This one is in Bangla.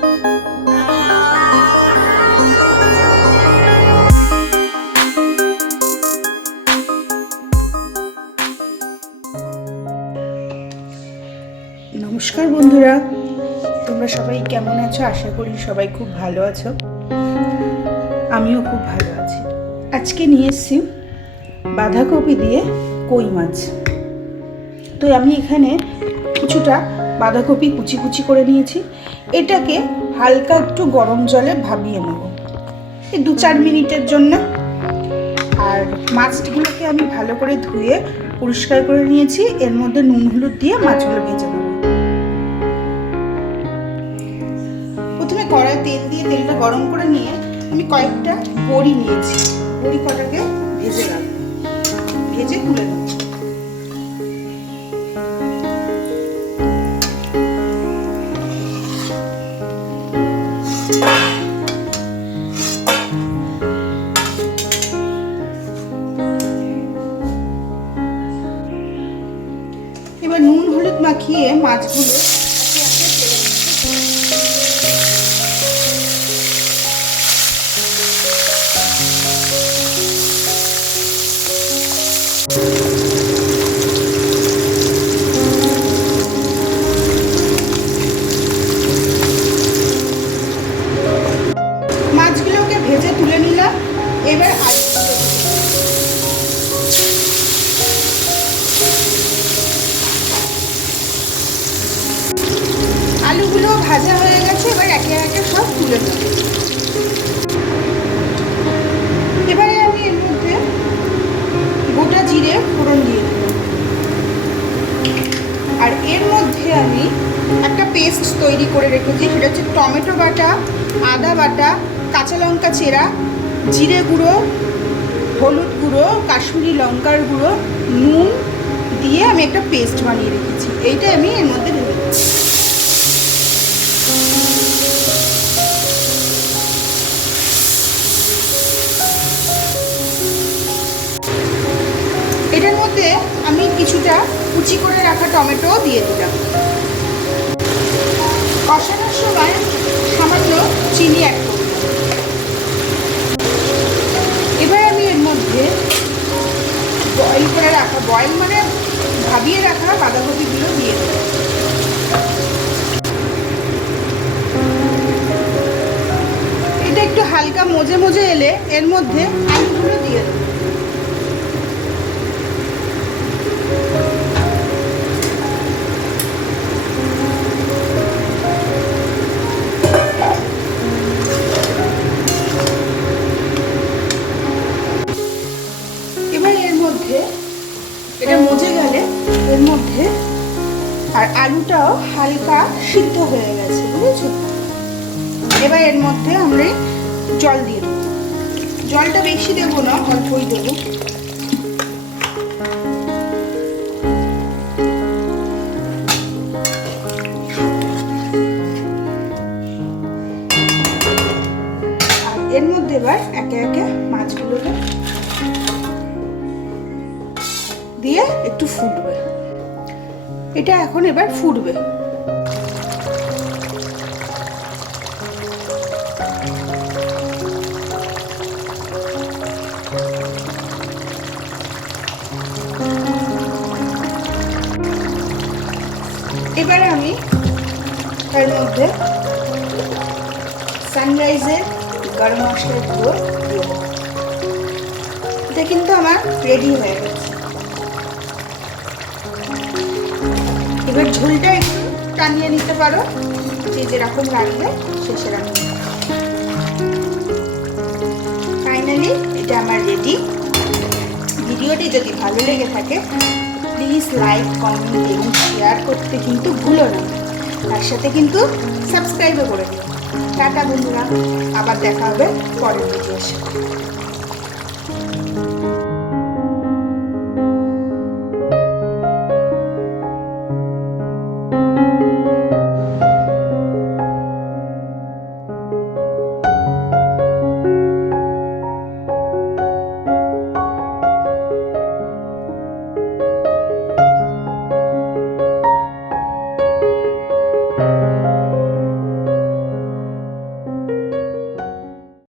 নমস্কার বন্ধুরা, তোমরা সবাই কেমন আছো? আশা করি সবাই খুব ভালো আছো। আমিও খুব ভালো আছি। আজকে নিয়ে এসেছি বাঁধাকপি দিয়ে কই মাছ। তো আমি এখানে কিছুটা বাঁধাকপি কুচি কুচি করে নিয়েছি। এটাকে হালকা একটু গরম জলে ভাবিয়ে নেব। এই দু চার মিনিটের জন্য। আর মাছগুলোকে আমি ভালো করে ধুয়ে পরিষ্কার করে নিয়েছি। এর মধ্যে নুন হলুদ দিয়ে মাছগুলো ভেজে নেব। প্রথমে কড়াই তেল দিয়ে তেলটা গরম করে নিয়ে আমি কয়েকটা বড়ি নিয়েছি। বড়ি কটাকে ভেজে রাখব। ভেজে তুলে নেব। মাখিয়ে মাছগুলো। মাছগুলোকে ভেজে তুলে নিলাম এবার আলুগুলো ভাজা হয়ে গেছে, এবার একে একে সব তুলে নেব। এবারে আমি এর মধ্যে গোটা জিরে ফোড়ন দিয়ে দেব। আর এর মধ্যে আমি একটা পেস্ট তৈরি করে রেখেছি, সেটা হচ্ছে টমেটো বাটা, আদা বাটা, কাঁচা লঙ্কা চেরা, জিরে গুঁড়ো, হলুদ গুঁড়ো, কাশ্মীরি লঙ্কার গুঁড়ো, নুন দিয়ে আমি একটা পেস্ট বানিয়ে রেখেছি। এইটা আমি এর মধ্যে এটার মধ্যে আমি কিছুটা কুচি করে রাখা টমেটো দিয়ে দিলাম। কষানোর সময় সামান্য চিনি করব। এবার আমি এর মধ্যে বয়েল করে রাখা বয়েল মানে ভাবিয়ে রাখা বাঁধাকপিগুলো দিয়ে দেবো। এটা একটু হালকা মজে মজে এলে এর মধ্যে আলুগুলো দিয়ে দেবো। এটা মজে গেলে এর মধ্যে আর আলুটাও হালকা সিদ্ধ হয়ে গেছে, বুঝেছ? এবার এর মধ্যে আমরা জল দিয়ে দেবো। জলটা বেশি দেবো না অল্পই দেবো। এর মধ্যে এবার একে একে দিয়ে একটু ফুটবে। এটা এখন এবার ফুটবে। এবার আমি এর মধ্যে সানরাইজের গরম মশলার গুঁড়ো দিয়ে এটা কিন্তু আমার রেডি হয়ে গেছে। এবার ঝোলটা একটু টানিয়ে নিতে পারো। যে যেরকম লাগবে সে সেরকম ফাইনালি এটা আমার রেডি ভিডিওটি যদি ভালো লেগে থাকে প্লিজ লাইক কমেন্ট এবং শেয়ার করতে কিন্তু ভুলো না। তার সাথে কিন্তু সাবস্ক্রাইবও করে দিও। টাটা বন্ধুরা, আবার দেখা হবে পরের ভিডিওর সাথে